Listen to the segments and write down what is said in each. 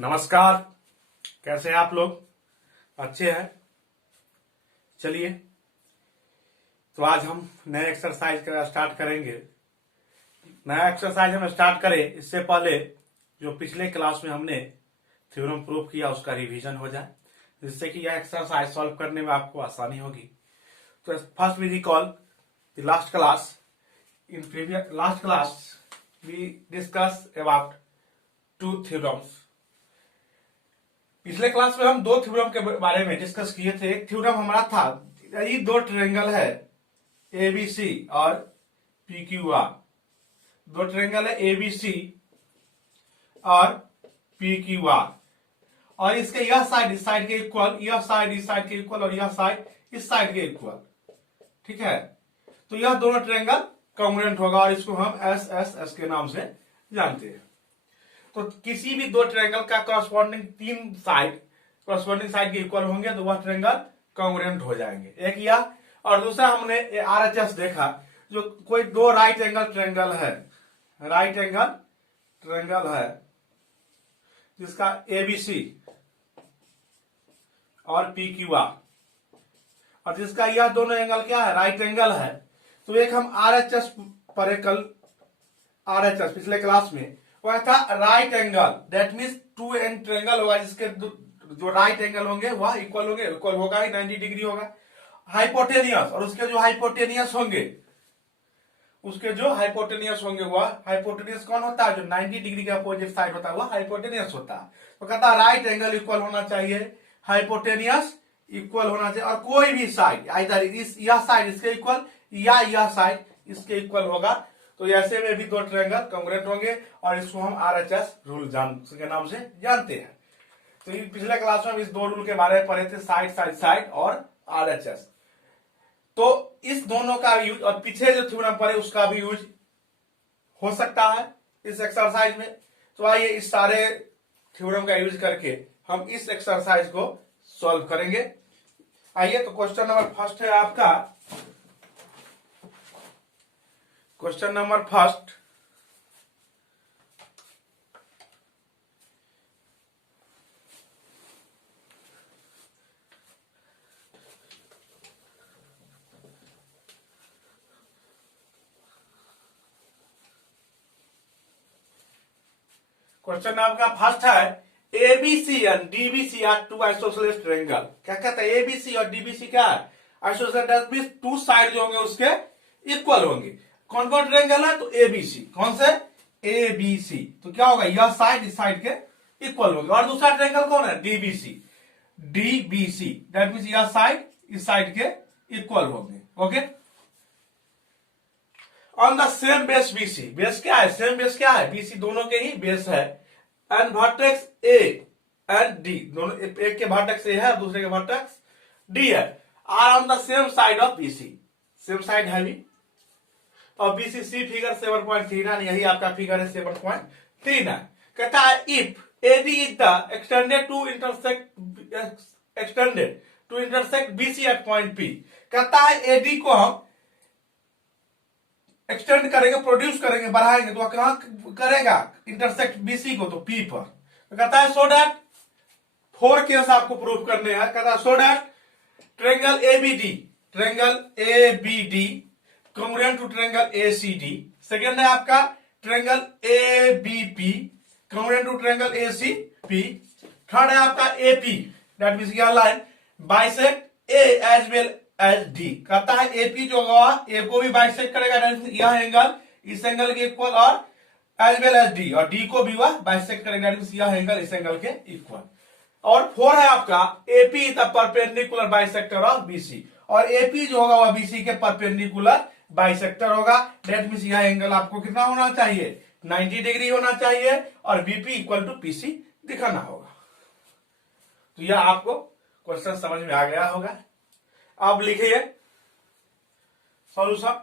नमस्कार। कैसे हैं आप लोग? अच्छे हैं। चलिए, तो आज हम नए एक्सरसाइज का स्टार्ट करेंगे। नया एक्सरसाइज हम स्टार्ट करें इससे पहले जो पिछले क्लास में हमने थ्योरम प्रूव किया उसका रिवीजन हो जाए, जिससे कि यह एक्सरसाइज सॉल्व करने में आपको आसानी होगी। तो first we recall the last class. In previous last class we discuss about two theorems. पिछले क्लास में हम दो थ्योरम के बारे में डिस्कस किए थे। एक थ्योरम हमारा था, ये दो ट्रायंगल है एबीसी और पीक्यूआर। दो ट्रायंगल है एबीसी और पीक्यूआर, और इसके यह साइड इस साइड के इक्वल, यह साइड इस साइड के इक्वल, और यह साइड इस साइड के इक्वल। ठीक है, तो यह दोनों ट्रायंगल कॉन्ग्रुएंट होगा और इसको हम एस एस एस के नाम से जानते हैं। तो किसी भी दो ट्रायंगल का करस्पॉन्डिंग तीन साइड करस्पॉन्डिंग साइड के इक्वल होंगे तो वह ट्रायंगल कॉन्ग्रुएंट हो जाएंगे। एक यह, और दूसरा हमने आरएचएस देखा। जो कोई दो राइट एंगल ट्रायंगल है, राइट एंगल ट्रायंगल है जिसका एबीसी और पीक्यूआर, और जिसका यह दोनों एंगल क्या है, राइट एंगल है। तो एक हम आरएचएस पर कल आरएचएस पिछले क्लास में वह था right angle, that means two and triangle होगा जिसके जो राइट एंगल होंगे वह इक्वल होंगे, इक्वल होगा ही 90 डिग्री होगा। हाइपोटेनियस, और उसके जो हाइपोटेनियस होंगे, उसके जो हाइपोटेनियस होंगे वह हाइपोटेनियस कौन होता है, जो 90 डिग्री के अपोजिट साइड होता है वह हाइपोटेनियस होता है। तो कहता है राइट एंगल इक्वल होना चाहिए, हाइपोटेनियस इक्वल होना चाहिए, और कोई भी साइड आइदर यह साइड इसके इक्वल या यह साइड इसके इक्वल होगा। तो ऐसे में भी दो ट्रायंगल कॉन्ग्रुएंट होंगे और इसको हम आरएचएस रूल के नाम से जानते हैं। तो पिछले क्लास में हम इस दो रूल के बारे में पढ़े थे, साइड साइड साइड और आरएचएस। तो इस दोनों का यूज, और पीछे जो थ्योरम पढ़े उसका भी यूज हो सकता है इस एक्सरसाइज में। तो आइए इस सारे थ्योरम का यूज करके हम इस एक्सरसाइज को सॉल्व करेंगे। आइए, तो क्वेश्चन नंबर फर्स्ट है आपका, क्वेश्चन नंबर फर्स्ट। क्वेश्चन आपका फर्स्ट है, ABC and DBC are two isosceles triangle. क्या कहता है, एबीसी और डीबीसी क्या है, आइसोसेलेस मींस टू साइड जो होंगे उसके इक्वल होंगे। कौन कौन ट्रायंगल है, तो एबीसी, कौन से, एबीसी। तो क्या होगा, यह साइड इस साइड के इक्वल होंगे। और दूसरा ट्रायंगल कौन है, डीबीसी, डीबीसी दैट मींस यह साइड इस साइड के इक्वल होंगे। Okay, on the same base BC, base क्या है, सेम बेस क्या है, बीसी दोनों के ही बेस है, and vertex A and D, दोनों एक के वर्टेक्स ए है दूसरे के वर्टेक्स डी है, are on the same side of BC, same side है भी। और बीसीसी फिगर 7.39, यही आपका फिगर है 7.39। कहता है if AD is the extended to intersect BC at point P. कहता है एडी को हम एक्सटेंड करेंगे, प्रोड्यूस करेंगे, बढ़ाएंगे, तो कहां करेगा, इंटरसेक्ट बीसी को, तो पी पर। तो कहता है सो दैट, 4 केस आपको प्रूव करने हैं। कहता है so that triangle ABD congruent to triangle ACD. Second है आपका triangle ABP congruent to triangle ACP. Third है आपका एपी, दैट मींस यह line bisect A as well as D. कहता है एपी जो होगा ए को भी बाइसेक्ट करेगा, यह एंगल इस एंगल के इक्वल, और एज वेल एज डी, और डी को भी वह बाइसेक्ट करेगा, यह एंगल इस एंगल के इक्वल। और 4 है आपका AP the perpendicular bisector of BC, और एपी जो होगा वह बीसी के परपेंडिकुलर बाइसेक्टर होगा। दैट मींस यह एंगल आपको कितना होना चाहिए, 90 डिग्री होना चाहिए, और बीपी इक्वल टू पीसी दिखाना होगा। तो यह आपको क्वेश्चन समझ में आ गया होगा। अब लिखिए सॉल्यूशन।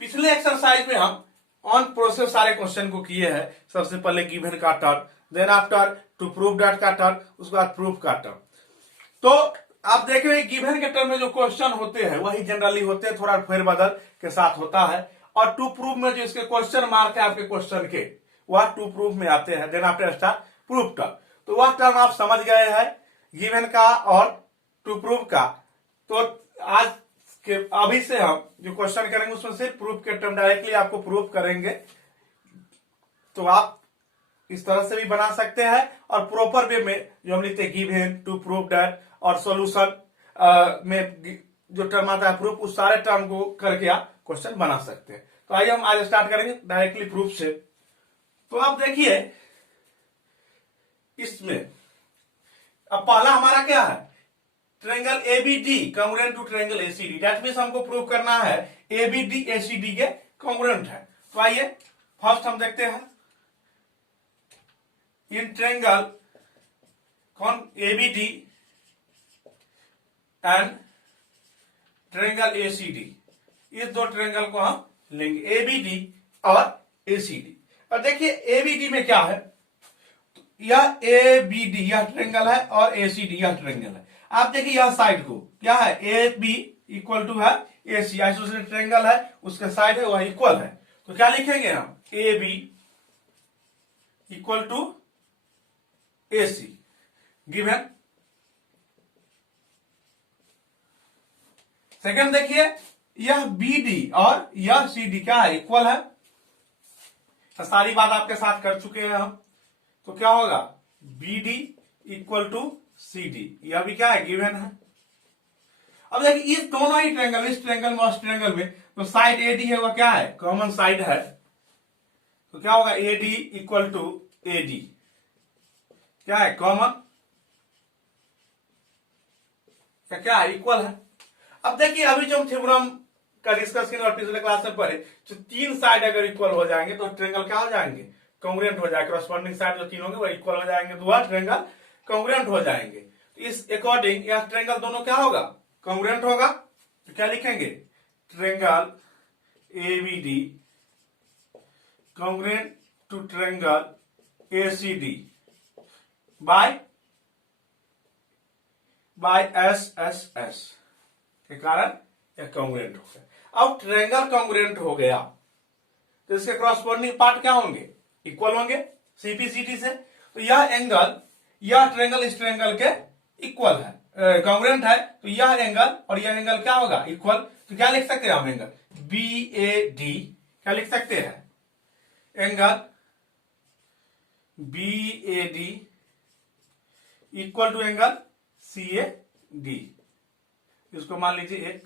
पिछले एक्सरसाइज में हम ऑन प्रोसेस सारे क्वेश्चन को किए हैं। सबसे पहले गिवन का term, then after to prove that का टर्म, उसके बाद प्रूफ का टर्म। तो आप देख रहे हैं गिवन के टर्म में जो क्वेश्चन होते हैं वही जनरली होते हैं, थोड़ा फेरबदल के साथ होता है। और टू प्रूव में जो इसके क्वेश्चन मार्क है आपके क्वेश्चन के, वह टू प्रूफ में आते हैं, then after start proof term. तो वह टर्म आप समझ गए हैं, गिवन का और टू प्रूफ का। तो आज के अभी से हम जो क्वेश्चन करेंगे उसमें सिर्फ प्रूफ के टर्म डायरेक्टली आपको प्रूफ करेंगे। तो आप इस तरह से भी बना सकते हैं और प्रॉपर वे में जो हम लिखते हैं गिवन, टू प्रूफ दैट और सॉल्यूशन में जो टर्म आता है प्रूफ, उस सारे टर्म को करके आप क्वेश्चन बना सकते हैं। तो आइए हम आज स्टार्ट करेंगे डायरेक्टली प्रूफ से। तो आप देखिए इसमें अब पहला हमारा क्या है, triangle ABD congruent to triangle ACD. That means हमको प्रूव करना है एबीडी एसीडी के कांग्रुएंट है। तो आइए फर्स्ट हम देखते हैं इन ट्रायंगल कौन एबीडी एंड ट्रायंगल एसीडी, इस दो ट्रायंगल को हम लेंगे एबीडी और एसीडी। और देखिए एबीडी में क्या है, यह एबीडी यह ट्रायंगल है और एसीडी यह ट्रायंगल है। आप देखिए यह साइड को क्या है, ए बी इक्वल टू है एसी, आइसोसेलेस ट्रायंगल है, उसका साइड है वह इक्वल है। तो क्या लिखेंगे हम, A B equal to AC given. Second देखिए यह बीडी और यह सीडी क्या है, इक्वल है। तो सारी बात आपके साथ कर चुके हैं हम। तो क्या होगा, बीडी इक्वल टू सीडी, यह भी क्या है, गिवन है। अब देखिए इस दोनों ही ट्रायंगल, इस ट्रायंगल में उस ट्रायंगल में तो साइड एडी है वह क्या है, कॉमन साइड है। तो क्या होगा, एडी इक्वल टू एडी क्या है, कॉमन क्या है, इक्वल है। अब देखिए अभी जो हम थ्योरम का डिस्कस किए और पिछले क्लास में पढ़े, जो तीन साइड अगर इक्वल हो जाएंगे तो ट्रायंगल क्या हो जाएंगे, कांग्रुएंट हो जाएगा। करस्पॉन्डिंग साइड जो तीन होंगे वो इक्वल हो जाएंगे तो वह ट्रायंगल कांग्रुएंट हो जाएंगे। तो इस अकॉर्डिंग यह ट्रायंगल दोनों क्या होगा, कांग्रुएंट होगा। तो क्या लिखेंगे, triangle ABD congruent to triangle ACD by S S S के कारण यह कांग्रुएंट हो गया। अब ट्रायंगल कांग्रुएंट हो गया तो इसके क्रॉसपोर्डिंग पार्ट क्या होंगे, इक्वल होंगे सीपीसीटी से। तो यह एंगल, यह ट्रायंगल इस ट्रायंगल के इक्वल है, कांग्रुएंट है। तो यह एंगल और यह एंगल क्या होगा, इक्वल। तो क्या लिख सकते हैं हम, एंगल बी ए डी क्या लिख सकते हैं, angle B A D equal to angle C A D. इसको मान लीजिए एक,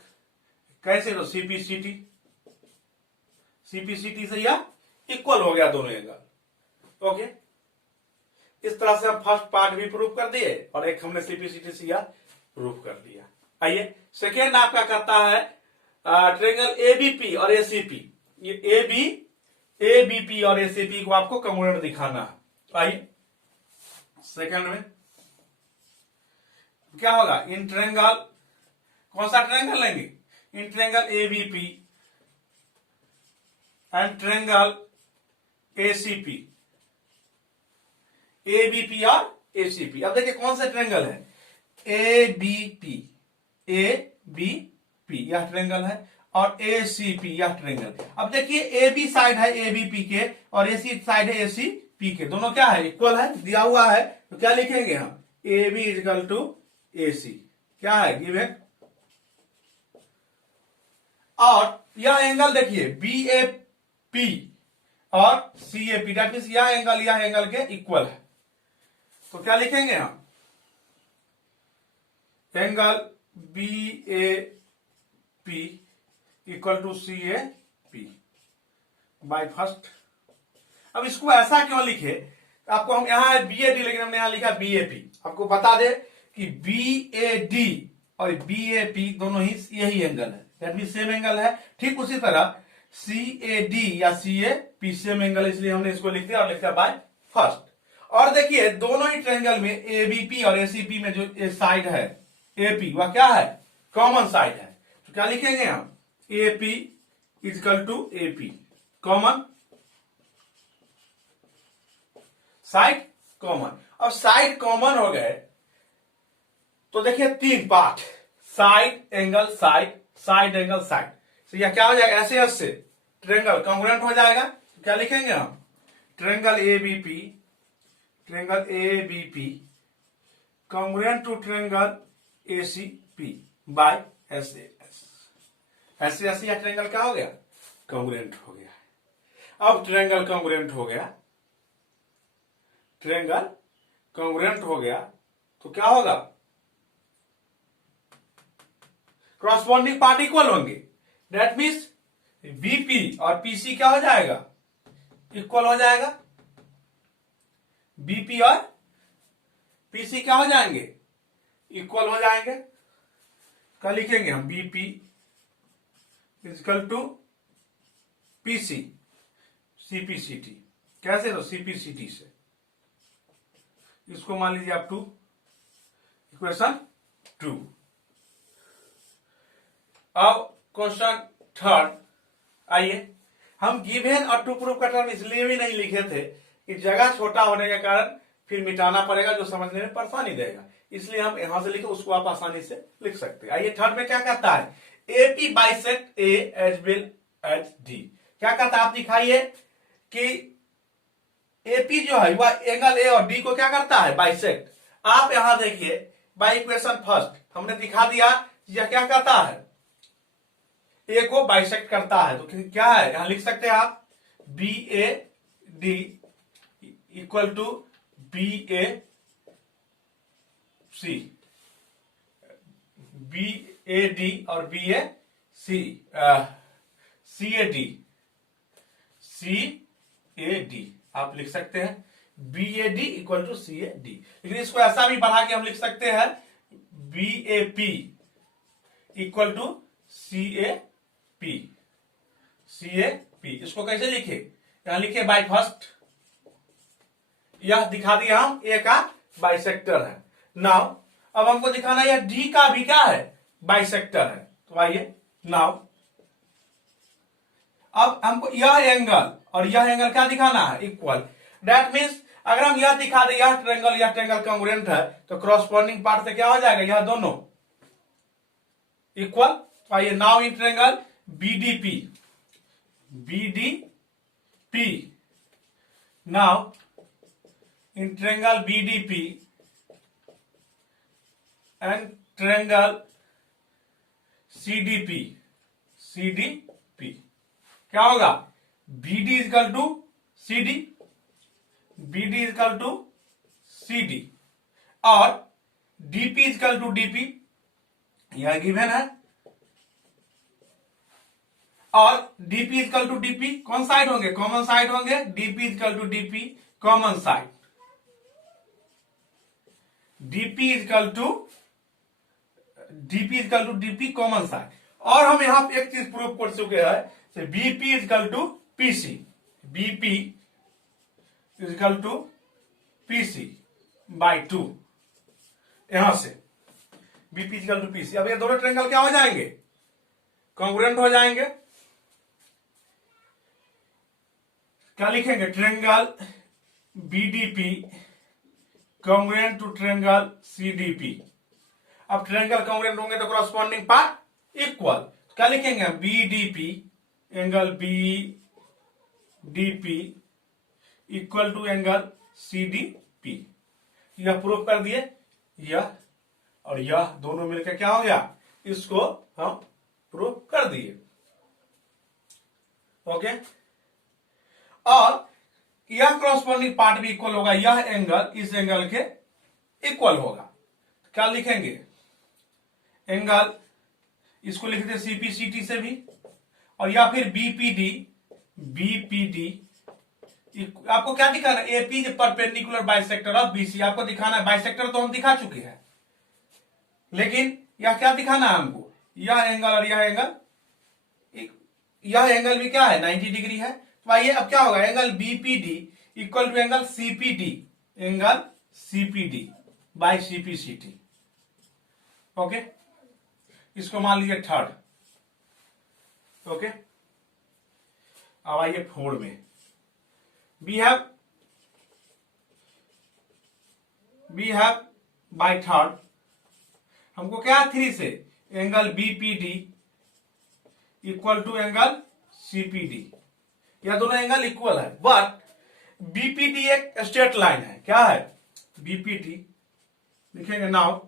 कैसे, तो सीपीसीटी, सीपीसीटी से यह इक्वल हो गया दोनों एंगल। ओके, इस तरह से हम फर्स्ट पार्ट भी प्रूव कर दिए और एक हमने सीपीसीटी से यह प्रूव कर दिया। आइए सेकेंड आपका कहता है ट्रायंगल एबीपी और एसीपी। ये एबीपी और एसीपी को आपको कांग्रुएंट दिखाना है। तो आइए सेकेंड में क्या होगा, इन ट्रायंगल, कौन सा ट्रायंगल लेंगे, in triangle ABP and triangle ACP, ABP और एसीपी। अब देखिए कौन सा ट्रायंगल है, एबीपी, एबीपी यह ट्रायंगल है और एसीपी यह ट्रायंगल। अब देखिए एबी साइड है एबीपी के और एसी साइड है एसीपी के, दोनों क्या है, इक्वल है, दिया हुआ है। तो क्या लिखेंगे हम, एबी इक्वल टू एसी क्या है, गिवन। और यह एंगल देखिए बी ए पी और C A P, that means यह एंगल के इक्वल है। तो क्या लिखेंगे हम, angle B A P equal to C A P by first. अब इसको ऐसा क्यों लिखे, आपको हम यहां बी ए डी लेकिन हमने यहां लिखा बी ए पी। आपको बता दे कि बी ए डी और बी ए पी दोनों ही यही एंगल है, दैट मींस सेम एंगल है। ठीक उसी तरह सी ए डी या सी ए पी सेम एंगल, इसलिए हमने इसको लिख दिया और लिख दिया बाय फर्स्ट। और देखिए दोनों ही ट्रायंगल में एबीपी और एसीपी में जो साइड है एपी वह क्या है, कॉमन साइड है। तो क्या लिखेंगे हम, AP equal to AP, common side common. अब साइड कॉमन हो गए तो देखिए तीन part, side angle side, side angle side. तो यह क्या हो जाएगा, ऐसे ऐसे ट्रायंगल कांग्रुएंट हो जाएगा। तो क्या लिखेंगे हम, triangle ABP congruent to triangle ACP by SAS। SAS या ट्रायंगल क्या हो गया? कॉन्ग्रुएंट हो गया। अब ट्रायंगल कॉन्ग्रुएंट हो गया, ट्रायंगल कॉन्ग्रुएंट हो गया तो क्या होगा? क्रॉसपॉन्डिंग पार्ट इक्वल होंगे। दैट मीन्स बीपी और पीसी क्या हो जाएगा? इक्वल हो जाएगा। बीपी और पीसी क्या हो जाएंगे? इक्वल हो जाएंगे। क्या लिखेंगे हम? BP equal to PC CPCT. कैसे? तो सीपीसीटी से। इसको मान लीजिए आप 2, इक्वेशन 2। अब क्वेश्चन थर्ड आइए। हम गिवन और टू प्रूफ का टर्म इसलिए भी नहीं लिखे थे कि जगह छोटा होने के कारण फिर मिटाना पड़ेगा जो समझने में परेशानी देगा, इसलिए हम यहां से लिखे, उसको आप आसानी से लिख सकते हैं। आइए थर्ड में क्या कहता है? AP bisect A as well as D. क्या कहता है? आप दिखाइए कि एपी जो है वह एंगल ए और डी को क्या करता है? बाइसेक्ट। आप यहां देखिए बाय इक्वेशन फर्स्ट हमने दिखा दिया यह क्या कहता है? ए को बाइसेक्ट करता है। तो क्या है? यहां लिख सकते हैं आप B A D equal to B A C, B A D और B A C, C A D, C A D आप लिख सकते हैं। B A D equal to C A D. लेकिन इसको ऐसा भी बढ़ा के हम लिख सकते हैं B A P equal to C A P, C A P. इसको कैसे लिखे? यहां लिखे बाय फर्स्ट, यह दिखा दिया हम ए का बाइसेक्टर है। नाउ अब हमको दिखाना है डी का भी क्या है? बाइसेक्टर है। तो आइए नाउ अब हमको यह एंगल और यह एंगल क्या दिखाना है? इक्वल। दैट मीन्स अगर हम यह दिखा दे यह ट्रायंगल कॉन्ग्रुएंट है तो क्रॉसपॉन्डिंग पार्ट से क्या हो जाएगा? यह दोनों इक्वल। तो आइए now in triangle BDP, BDP, now in triangle BDP and triangle CDP, CDP क्या होगा? BD is equal to CD, BD is equal to CD और DP is equal to DP, यह गिवन है। और DP is equal to DP कौन side होंगे? Common side होंगे। DP is equal to DP common side, DP is equal to DP common side. और हम यहां पे एक चीज प्रूव कर चुके हैं, BP is equal to PC, BP is equal to PC by 2। यहां से BP is equal to PC। अब ये दोनों ट्रायंगल क्या हो जाएंगे? कॉन्ग्रुएंट हो जाएंगे। क्या लिखेंगे? Triangle BDP congruent to triangle CDP। अब ट्रायंगल कॉन्ग्रुएंट होंगे तो कॉरस्पॉन्डिंग पार्ट इक्वल। क्या लिखेंगे? BDP angle BDP equal to angle CDP। यह प्रूव कर दिए। यह और यह दोनों मिलकर क्या हो गया? इसको हम प्रूव कर दिए। ओके। और यह क्रॉसपॉन्डिंग पार्ट भी इक्वल होगा। यह एंगल इस एंगल के इक्वल होगा। क्या लिखेंगे? एंगल इसको लिखते सीपीसीटी से भी, और या फिर बीपीडी, बीपीडी आपको क्या दिखाना है? AP perpendicular bisector of BC आपको दिखाना है। बाइसेक्टर तो हम दिखा चुके हैं, लेकिन यह क्या दिखाना है हमको? यह एंगल और यह एंगल भी क्या है? 90 डिग्री है। तो आइए अब क्या होगा? Angle BPD equal to angle CPD, angle CPD by CPCT. Okay, इसको मान लीजिए थर्ड। ओके, अब आइए फोर्थ में। वी हैव बाय थर्ड हमको क्या? 3 से angle BPD equal to angle CPD. यह दोनों एंगल इक्वल है, बट बीपीटी एक स्ट्रेट लाइन है, क्या है बीपीटी, लिखेंगे now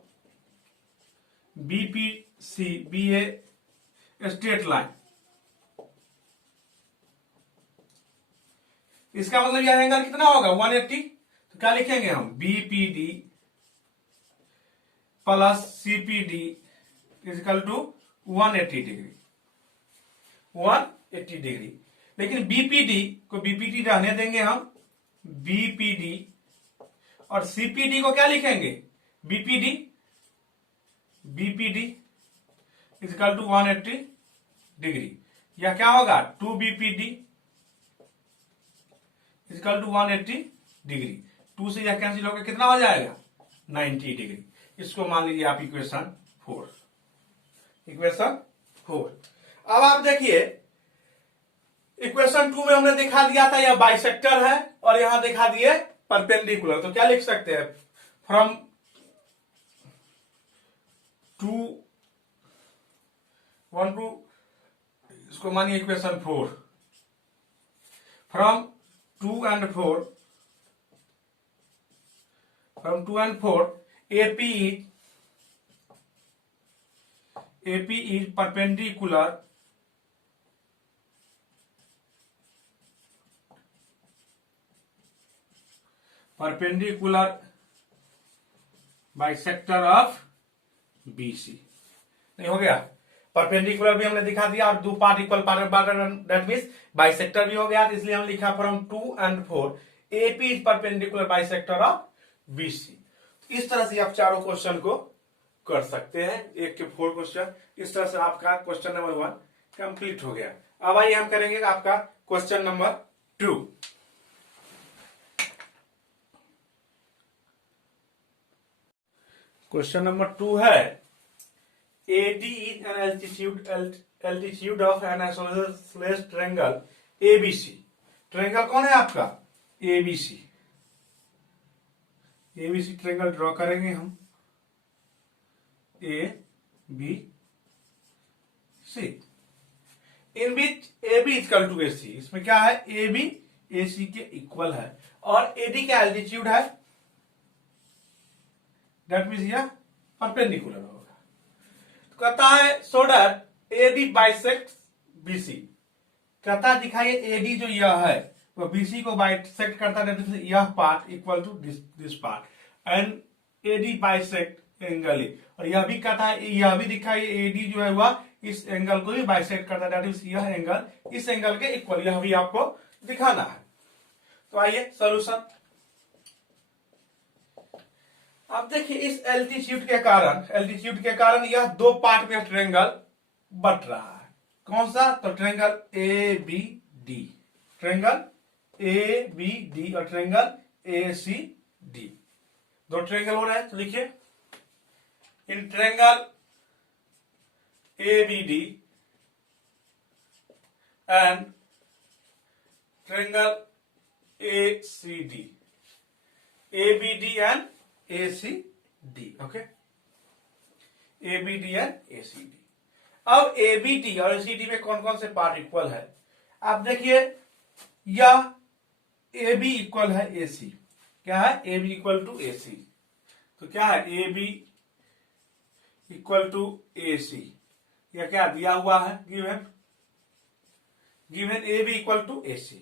BPC be a straight line. इसका मतलब यह एंगल कितना होगा 180, तो क्या लिखेंगे हम BPD plus CPD equal to 180 degree, 180 degree. लेकिन बीपीडी को बीपीडी रहने देंगे हम, बीपीडी, और सीपीडी को क्या लिखेंगे BPD, BPD equal to 180 degree. यह क्या होगा 2 बीपीडी इजिकल टू 180 डिग्री। 2 से यह कैंसिल होकर कितना हो जाएगा 90 डिग्री। इसको मान लीजिए आप इक्वेशन 4, इक्वेशन 4। अब आप देखिए इक्वेशन 2 में हमने दिखा दिया था यह बाइसेक्टर है और यहां दिखा दिए परपेंडिकुलर, तो क्या लिख सकते हैं फ्रॉम 2 1 टू, इसको मानिए equation 4, from 2 and 4, from 2 and 4 AP is perpendicular bisector of BC। नहीं हो गया, परपेंडिकुलर भी हमने दिखा दिया और 2 part equal part, that means bisector भी हो गया, तो इसलिए हम लिखा from 2 and 4 AP is perpendicular bisector of BC। इस तरह से आप चारों क्वेश्चन को कर सकते हैं, 1 के 4 क्वेश्चन। इस तरह से आपका क्वेश्चन नंबर 1 कंप्लीट हो गया। अब आइए हम करेंगे आपका क्वेश्चन नंबर 2। क्वेश्चन नंबर 2 है AD is an altitude of an isosceles triangle ABC। Triangle कौन है आपका ABC। ABC ट्रायंगल ड्रॉ करेंगे हम ABC, in which AB equal to AC। इसमें क्या है AB AC के इक्वल है और AD का एल्टीट्यूड है, दैट मींस यह परपेंडिकुलर होगा। कहता है so that AD bisect BC, कहता है दिखाइए एडी जो यह है वो बीसी को बाइसेक्ट करता है, यह part equal to this part and AD bisect angle A, और यह भी कहता है यह भी दिखाइए एडी जो है वह इस एंगल को भी बाइसेक्ट करता है, दैट मींस यह एंगल इस एंगल के इक्वल, यह भी आपको दिखाना है। तो आइए सॉल्यूशन। अब देखिए इस एल्टीट्यूड के कारण यह 2 पार्ट में ट्रायंगल बट रहा है। कौन सा, तो triangle A B D, triangle A B D और triangle A C D, 2 triangle हो रहा है। तो लिखिए in triangle A B D and triangle A C D, A B D and ACD, okay, ABD and ACD। अब ABD और ACD में कौन कौन से पार्ट इक्वल है, आप देखिए यह AB इक्वल है AC, क्या है AB इक्वल टू AC, तो क्या है AB इक्वल टू AC, यह क्या दिया हुआ है given AB equal to AC।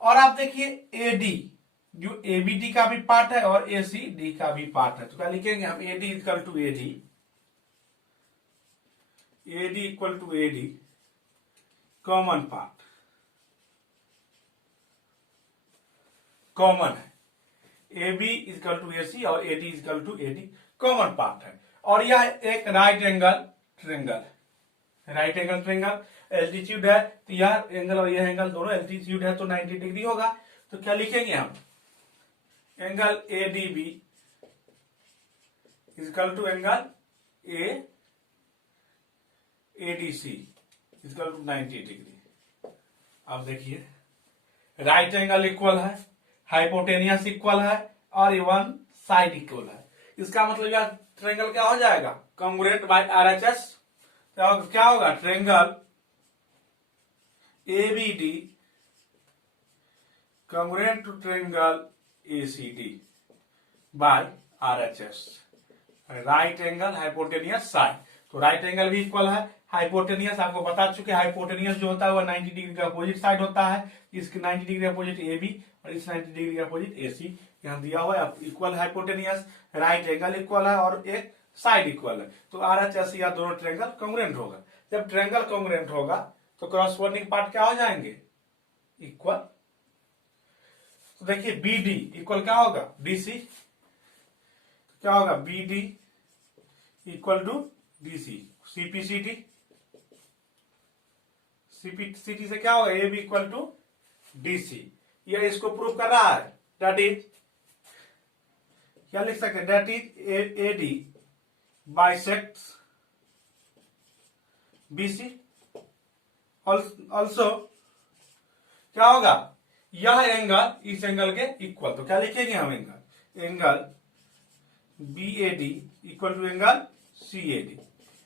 और आप देखिए AD जो ABD का भी पार्ट है और ACD का भी पार्ट है, तो क्या लिखेंगे हम AD equal to AD, AD equal to AD common part, common है AB इक्वल टू AC और AD equal to AD common part है। और यह एक राइट एंगल ट्रायंगल है, राइट एंगल ट्रायंगल, एल्टीट्यूड है तो यह एंगल और यह एंगल दोनों एल्टीट्यूड है तो 90 डिग्री होगा। तो क्या लिखेंगे हम angle ADB equal to angle ADC equal to 90 degree. अब देखिए राइट एंगल इक्वल है, हाइपोटेनियस इक्वल है और वन साइड इक्वल है, इसका मतलब यह ट्रायंगल क्या हो जाएगा कॉन्ग्रुएंट बाय RHS। क्या होगा triangle ABD congruent to triangle ACD by RHS, right angle hypotenuse side. तो राइट एंगल भी इक्वल है, हाइपोटेनियस आपको बता चुके, हाइपोटेनियस जो होता है वह 90 डिग्री का अपोजिट साइड होता है, इसके 90 डिग्री अपोजिट AB और इस 90 डिग्री अपोजिट AC यहाँ दिया हुआ है। Equal hypotenuse, right angle equal है और एक साइड इक्वल है, तो RHS या दोनों ट्रायंगल कांग्रुएंट होगा। जब ट्रायंगल कांग्रुएंट होगा तो क्रॉसपोर्डिंग पार्ट क्या हो जाएंगे, इक्वल। तो देखिए BD इक्वल क्या होगा DC, तो क्या होगा BD equal to DC, CPCD, CPCD से क्या होगा AB इक्वल टू DC। यह इसको प्रूव कर रहा है, दैट इज क्या लिख सकते हैं, that is AD bisects BC। Also क्या होगा, यह एंगल इस एंगल के इक्वल, तो क्या लिखेंगे हम, angle BAD equal to angle CAD।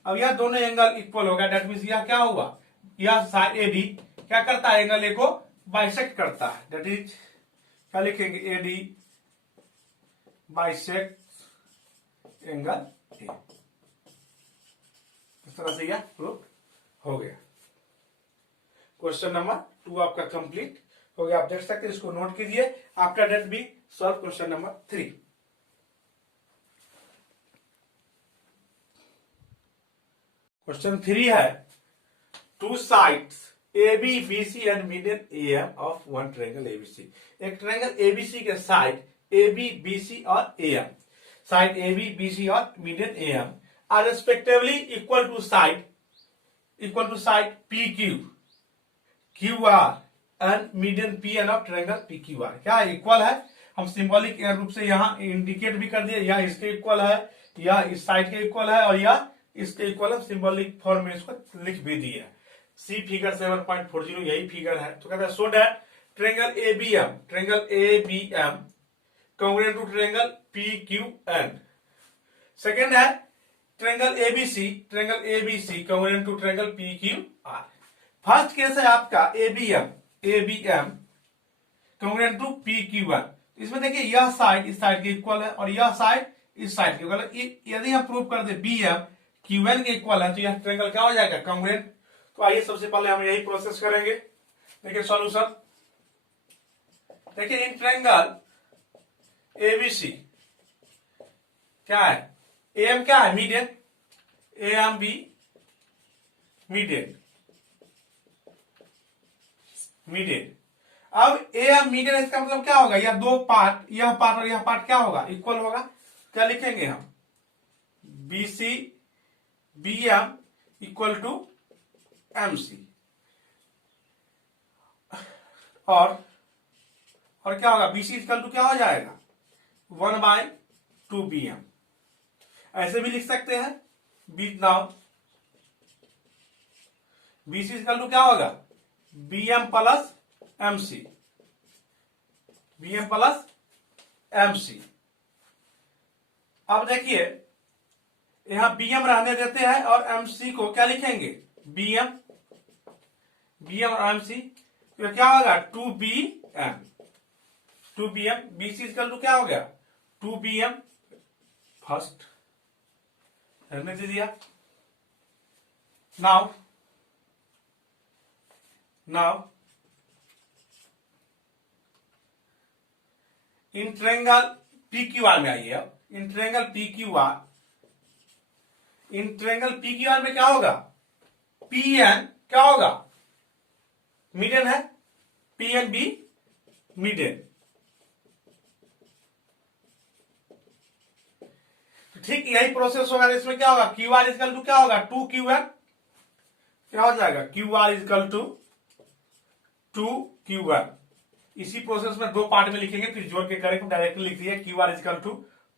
अब यह दोनों एंगल इक्वल होगा, दैट मीन्स यह क्या हुआ, यह साइड AD क्या करता है, एंगल ए को बाइसेक्ट करता है, दैट इज क्या लिखेंगे, AD बाइसेक्ट एंगल ए। इस तरह से यह प्रूफ हो गया। क्वेश्चन नंबर 2 आपका कंप्लीट हो गया, आप देख सकते हैं, इसको नोट कीजिए। After that be solve question number 3। Question 3 है, two sides AB, BC and median AM of one triangle ABC। एक ट्रायंगल ABC के साइड AB, BC और AM, साइड AB, BC और median AM are respectively equal to side PQ, QR and median PN of triangle PQR। क्या equal है, हम symbolic रूप से यहाँ इंडिकेट भी कर दिए, यह इसके इक्वल है, यह इस साइड के इक्वल है और यह इसके इक्वल है, सिंबॉलिक फॉर्म में इसको लिख भी दिया। सी फिगर 7.40 यही फिगर है। तो कहता है so that triangle ABM congruent to triangle PQN। Second है triangle ABC congruent to triangle PQR। First case है आपका ABM कांग्रुएंट टू PQN। इसमें देखिए यह साइड इस साइड के इक्वल है और यह साइड इस साइड के इक्वल है। यदि हम प्रूव कर दे BM QN के इक्वल है तो यह ट्रायंगल क्या हो जाएगा, कांग्रुएंट। तो आइए सबसे पहले हम यही प्रोसेस करेंगे। देखिए सॉल्यूशन, देखिए इन ट्रायंगल ABC क्या है, AM क्या है, मीडियन, AM भी मीडियन। अब AM मीडियन, इसका मतलब क्या होगा, यह दो पार्ट, यह पार्ट और यह पार्ट क्या होगा, इक्वल होगा। क्या लिखेंगे हम, BC BM equal to MC और क्या होगा, BC इक्वल टू क्या हो जाएगा, 1/2 BM। ऐसे भी लिख सकते हैं नाउ BC इक्वल टू क्या होगा, BM प्लस MC। अब देखिए यहां BM रहने देते हैं और MC को क्या लिखेंगे, BM और MC, तो क्या होगा 2BM। BC इक्वल टू क्या हो गया, 2BM फर्स्ट रहने दे दिया। नाउ इन ट्रायंगल PQR में आइए। अब इन ट्रायंगल PQR में क्या होगा, PN क्या होगा, मीडियन है, PN भी मीडियन। ठीक यही प्रोसेस होगा, इसमें क्या होगा, QR इक्वल टू क्या होगा, 2QN, क्या हो जाएगा, QR इक्वल टू 2QN। इसी प्रोसेस में दो पार्ट में लिखेंगे, फिर जोड़ के करेंगे, डायरेक्टली लिख दिए QR equal to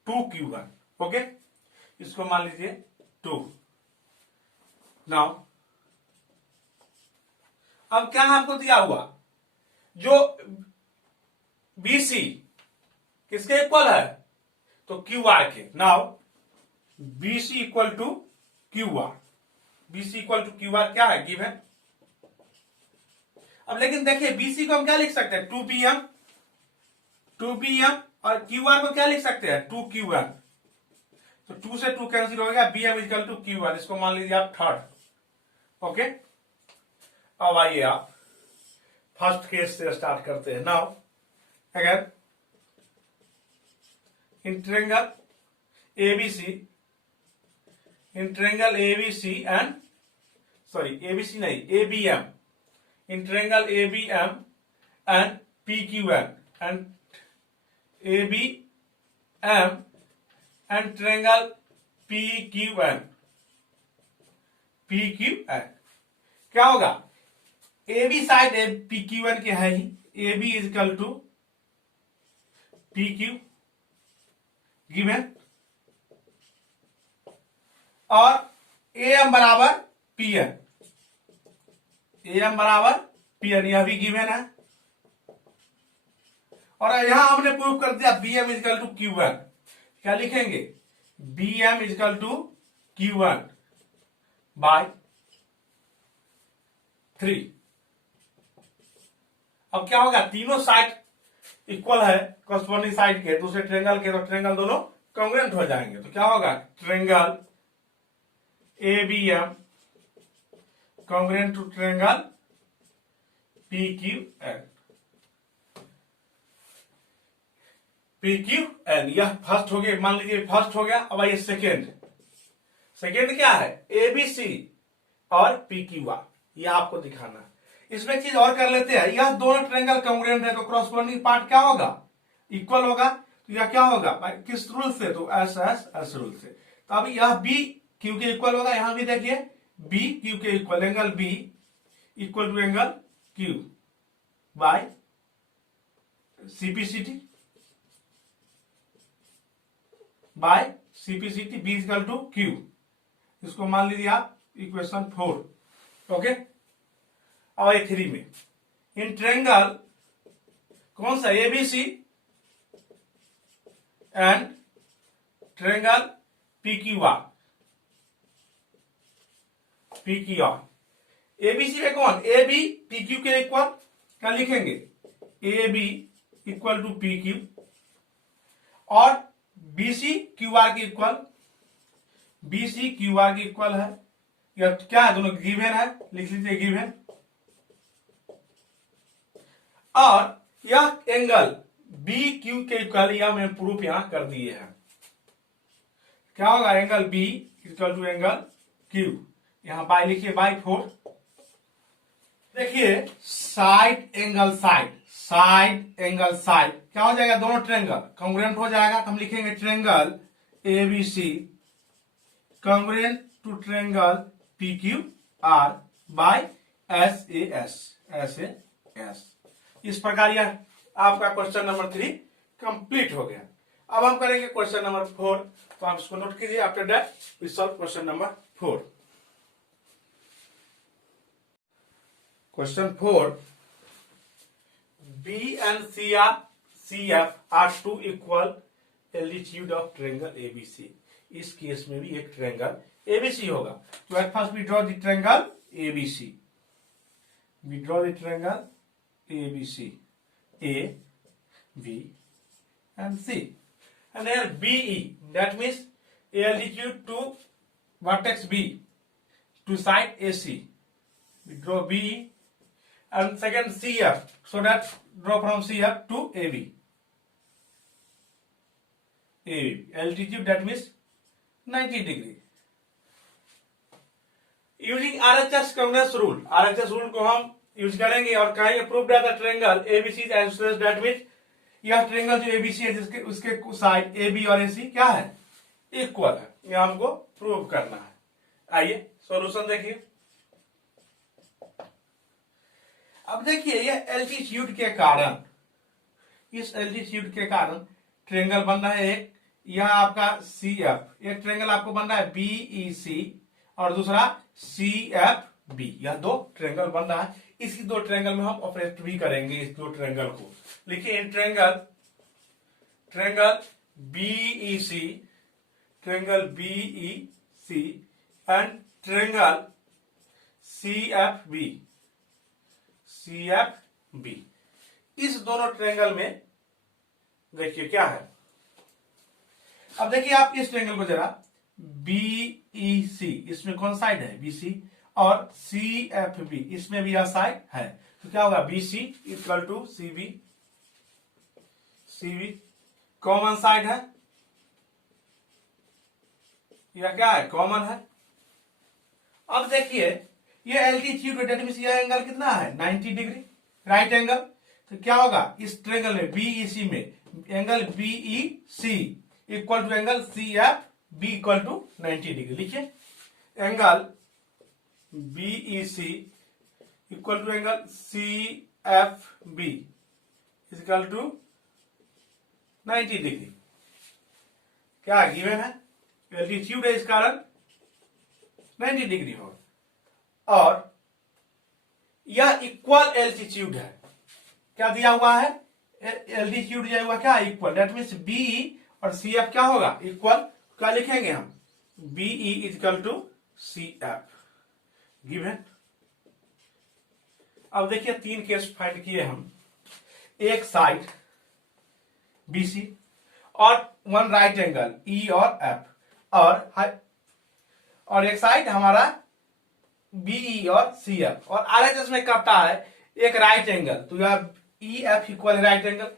2QN। Okay, इसको मान लीजिए 2। नाउ अब क्या आपको दिया हुआ, जो BC किसके इक्वल है, तो QR के। Now BC equal to QR, क्या है, गिवन। अब लेकिन देखिए BC को हम क्या लिख सकते हैं, 2BM 2bm और q1 को क्या लिख सकते हैं 2q1, तो 2 से 2 कैंसिल हो गया, bm इक्वल टू q1, इसको मान लीजिए आप थर्ड। ओके, अब आइए आप फर्स्ट केस से स्टार्ट करते हैं। नाउ अगर in triangle ABC, in triangle ABC and sorry ABC नहीं ABM, in triangle ABM and PQN and ABM and triangle PQN, PQN क्या होगा, एबी साइड पीक्यूएन के है ही, AB is equal to PQ given, और M बराबर PN, M बराबर PN यह भी गिवन है, और यहां हमने प्रूव कर दिया बीएम इजकल टू क्यू1, क्या लिखेंगे बीएम इजकल टू क्यू1 बाय 3। अब क्या होगा, तीनों साइड इक्वल है कॉरस्पॉन्डिंग साइड के, दूसरे ट्रायंगल के, तो ट्रायंगल दोनों कॉन्ग्रुएंट हो जाएंगे, तो क्या होगा triangle ABM congruent to triangle PQN, PQN यह फर्स्ट हो गया, मान लीजिए फर्स्ट हो गया। अब आइए सेकेंड, सेकेंड क्या है एबीसी और पीक्यूआर, यह आपको दिखाना है। इसमें एक चीज और कर लेते हैं, यह दोनों ट्रायंगल कॉन्ग्रुएंट है तो क्रॉसपॉन्डिंग पार्ट क्या होगा इक्वल होगा, तो यह क्या होगा किस रूल से, तो एस रूल से। तो अब यह बी क्यू के इक्वल होगा, यहां भी देखिए बी क्यू के equal, angle B equal to angle Q by CPCT, by CPCT, B equal to Q, इसको मान लीजिए आप इक्वेशन 4। ओके, और 3 में इन ट्रायंगल कौन सा ABC and triangle PQR, PQR ABC में कौन ए बी पीक्यू के इक्वल, क्या लिखेंगे A B equal to PQ, और बीसी क्यूआर के इक्वल, बीसी क्यूआर के इक्वल है, या क्या है दोनों गिवन है, लिख लीजिए गिवन, और यह एंगल बी क्यू के इक्वल, यह मैं प्रूफ यहां कर दिए हैं, क्या होगा angle B equal to angle Q, यहां बाय लिखिए बाय 4। देखिए side angle side, side angle side क्या हो जाएगा, दोनों ट्रायंगल कॉन्ग्रुएंट हो जाएगा, तो हम लिखेंगे triangle ABC congruent to triangle PQR by S A S. इस प्रकार यह आपका क्वेश्चन नंबर 3 कंप्लीट हो गया। अब हम करेंगे क्वेश्चन नंबर 4, तो आप इसको नोट कीजिए। After that we solve question number 4। Question 4, B and C F are two equal altitude of triangle ABC. इस केस में भी एक ट्रायंगल एबीसी होगा, तो at first we draw the triangle ABC, we draw the triangle ABC, A, B, and C, and here BE, that means altitude to vertex B, to side AC. We draw BE, and second CF, so that draw from CF to AB. AB altitude that means 90 degree. Using RHS congruence rule, RHS rule को हम use करेंगे और कहेंगे prove that the triangle ABC is isosceles, that means यह triangle जो ABC है जिसके उसके साइड एबी और एसी क्या है इक्वल है, यह हमको प्रूव करना है। आइए सॉल्यूशन देखिए। अब देखिए ये एल्टीट्यूड के कारण, इस एल्टीट्यूड के कारण ट्रायंगल बन रहा है एक, यह आपका सी एफ, एक ट्रायंगल आपको बन रहा है बीईसी और दूसरा सी एफ बी, यह दो ट्रायंगल बन रहा है। इसी दो ट्रायंगल में हम ऑपरेट भी करेंगे इस दो ट्रायंगल को। लिखिए in triangle BEC, triangle BEC and triangle CFB, CFB, इस दोनों ट्रायंगल में देखिए क्या है। अब देखिए आप इस ट्रेंगल को जरा, BEC इसमें कौन साइड है, BC, और CFB इसमें भी यह साइड है, तो क्या होगा, BC equal to CB common side है, यह क्या है, कॉमन है। अब देखिए ये एल्टीट्यूड, डेट मींस यह एंगल कितना है, 90 डिग्री, राइट एंगल। तो क्या होगा इस ट्रेंगल में BEC में angle BEC equal to angle CFB equal to 90 degree. लिखिए angle BEC equal to angle CFB equal to 90 degree. क्या गिवन है, एल्टीट्यूड है, इस कारण 90 डिग्री होगा। और यह इक्वल एल्टीट्यूड है, क्या दिया हुआ है, एल्टीट्यूड दिया हुआ क्या, इक्वल, दैट मीन्स BE और CF क्या होगा, इक्वल। क्या लिखेंगे हम, BE equal to CF given. अब देखिए 3 केस फाइंड किए हम, एक साइड BC और 1 राइट एंगल E और F, और एक साइड हमारा BE और CF, और RHS में करता है एक राइट एंगल, तो यह EF equal right angle,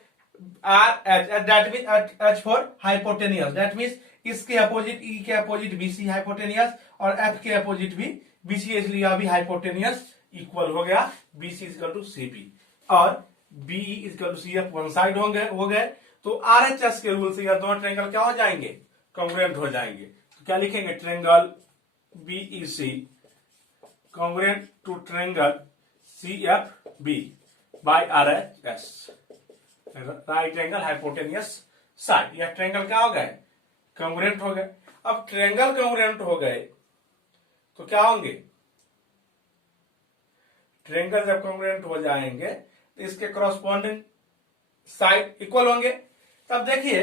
RH that means H for hypotenuse, that means इसके अपोजिट, E के अपोजिट BC हाइपोटेनियस, और F के अपोजिट भी BC, इसलिए यह भी हाइपोटेनियस, इक्वल हो गया BC इक्वल टू CB, और BE equal to CF one side हो गए। तो RHS के रूल से यह दोनों ट्रेंगल क्या हो जाएंगे, कॉन्ग्रुएंट हो जाएंगे। तो क्या लिखेंगे, triangle BEC congruent to triangle CFB by RHS, right angle hypotenuse side. यह ट्रेंगल क्या हो गए, कॉन्ग्रुएंट हो गए। अब ट्रेंगल कॉन्ग्रुएंट हो गए तो क्या होंगे, ट्रेंगल जब कॉन्ग्रुएंट हो जाएंगे तो इसके कॉरस्पॉन्डिंग साइड इक्वल होंगे। तब देखिए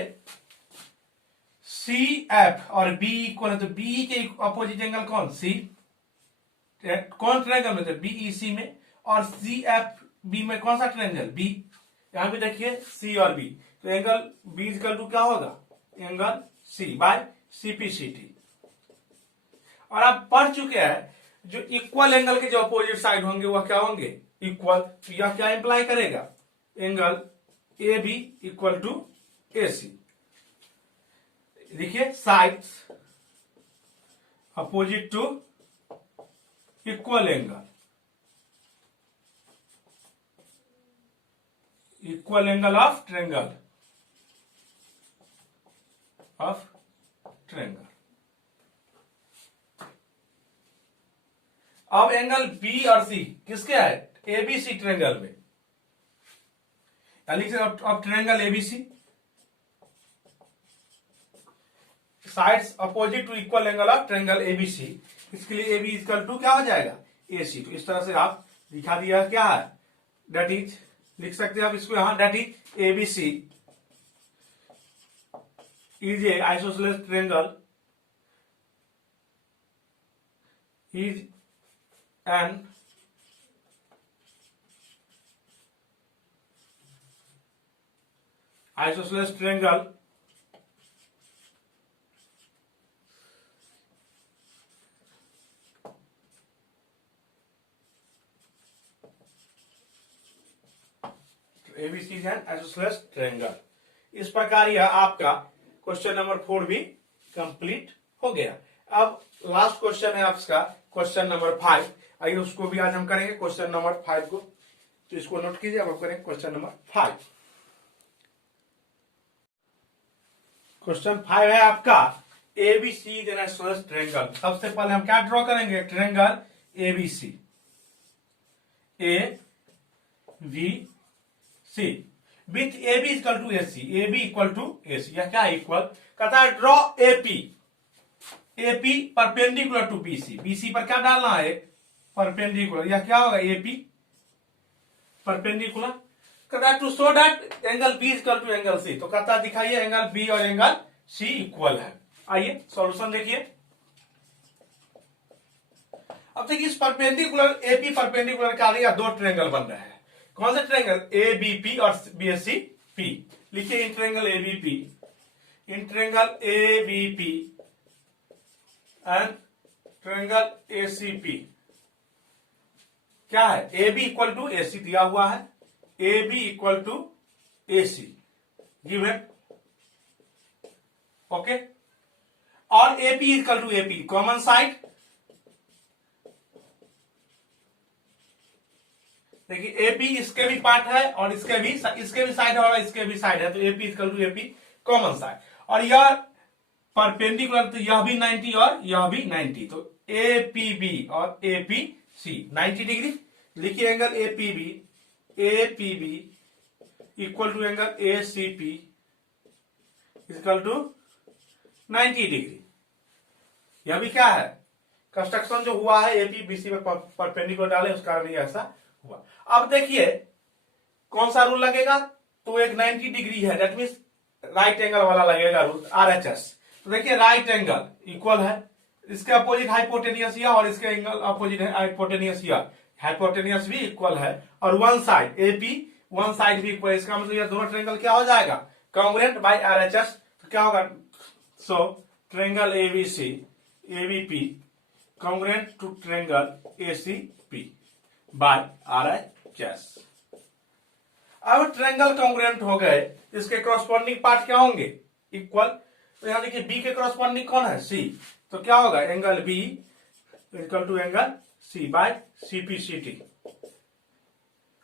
CF और B इक्वल है, तो BE के अपोजिट एंगल कौन, C, कौन ट्रेंगल में, तो BEC में, और CFB में कौन सा ट्रेंगल, B। यहां भी देखिए C और B, तो एंगल B इक्वल टू क्या होगा, एंगल C बाय CPCT। और आप पढ़ चुके हैं जो इक्वल एंगल के जो अपोजिट साइड होंगे वह क्या होंगे, इक्वल। तो यह क्या इंप्लाई करेगा, angle AB equal to AC। देखिए sides opposite to equal angle, equal angle of triangle, अब एंगल B और C किसके है, ABC ट्रेंगल में, यानी अब triangle ABC sides opposite to equal angle of triangle ABC, इसके लिए AB इक्वल टू क्या हो जाएगा, AC। तो इस तरह से आप दिखा दिया क्या है, दैट इज, लिख सकते हैं आप इसको यहां, that is ABC is a isosceles triangle, is an isosceles triangle ABC is an isosceles triangle। इस प्रकार यह आपका क्वेश्चन नंबर 4 भी कंप्लीट हो गया। अब लास्ट क्वेश्चन है आपका क्वेश्चन नंबर 5, आइए उसको भी आज हम करेंगे, क्वेश्चन नंबर 5 को। तो इसको नोट कीजिए, अब हम करेंगे क्वेश्चन नंबर 5। क्वेश्चन 5 है आपका ABC is an isosceles triangle. सबसे पहले हम क्या ड्रॉ करेंगे, triangle ABC, ABC with AB equal to AC, AB equal to AC, यह क्या इक्वल, कहता है draw AP perpendicular to BC, BC पर क्या डालना है, परपेंडिकुलर, यह क्या होगा AP परपेंडिकुलर। कहता है to show that angle B equal to angle C, तो कहता है दिखाइए एंगल B और एंगल C इक्वल है। आइए सॉल्यूशन देखिए। अब देखिए इस परपेंडिकुलर AP परपेंडिकुलर का दो ट्रायंगल बन रहे हैं, कौन से ट्रायंगल, ABP और BSCP। लिखिए in triangle ABP, in triangle ABP and triangle ACP क्या है, A B equal to A C दिया हुआ है, A B equal to A C given, okay. और AP equal to AP common side, देखिए एपी इसके भी पार्ट है और इसके भी साइड है और इसके भी साइड है, तो AP equal to AP common side. और यह परपेंडिकुलर, तो यह भी 90 और यह भी 90, तो एपीबी और एपीसी 90 डिग्री। लिखिए angle APB equal to angle ACP equal to 90 degree. यह भी क्या है, कंस्ट्रक्शन जो हुआ है एपीबीसी में परपेंडिकुलर डाले, उस कारण यह ऐसा हुआ। अब देखिए कौन सा रूल लगेगा, तो एक 90 डिग्री है, दैट मीन्स राइट एंगल वाला लगेगा रूल आरएचएस। तो देखिए राइट एंगल इक्वल है, इसके अपोजिट हाइपोटेनियस यह और इसके एंगल अपोजिट है हाइपोटेनियस यह, हाइपोटेनियस भी इक्वल है और one side AP one side भी इक्वल, इसका मतलब यह दोनों ट्रायंगल क्या हो जाएगा, कांग्रुएंट बाय आरएचएस। तो क्या होगा, so triangle ABC ABP congruent to triangle ACP by RHS. अब ट्रायंगल कांग्रुएंट हो गए, इसके कॉरस्पॉन्डिंग पार्ट क्या होंगे, इक्वल। तो यहां देखिए बी के कॉरस्पॉन्डिंग कौन है, सी, तो क्या होगा angle B equal to angle C by CPCT,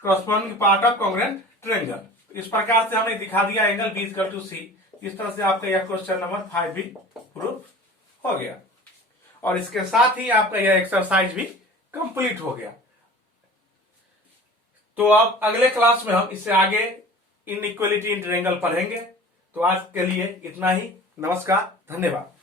corresponding part of congruent triangle. इस प्रकार से हमने दिखा दिया angle B equal to C. इस तरह से आपका यह क्वेश्चन नंबर 5 भी प्रूफ हो गया और इसके साथ ही आपका यह एक्सरसाइज भी कंप्लीट हो गया। तो अब अगले क्लास में हम इससे आगे इनइक्वालिटी इन ट्रायंगल पढ़ेंगे। तो आज के लिए इतना ही, नमस्कार, धन्यवाद।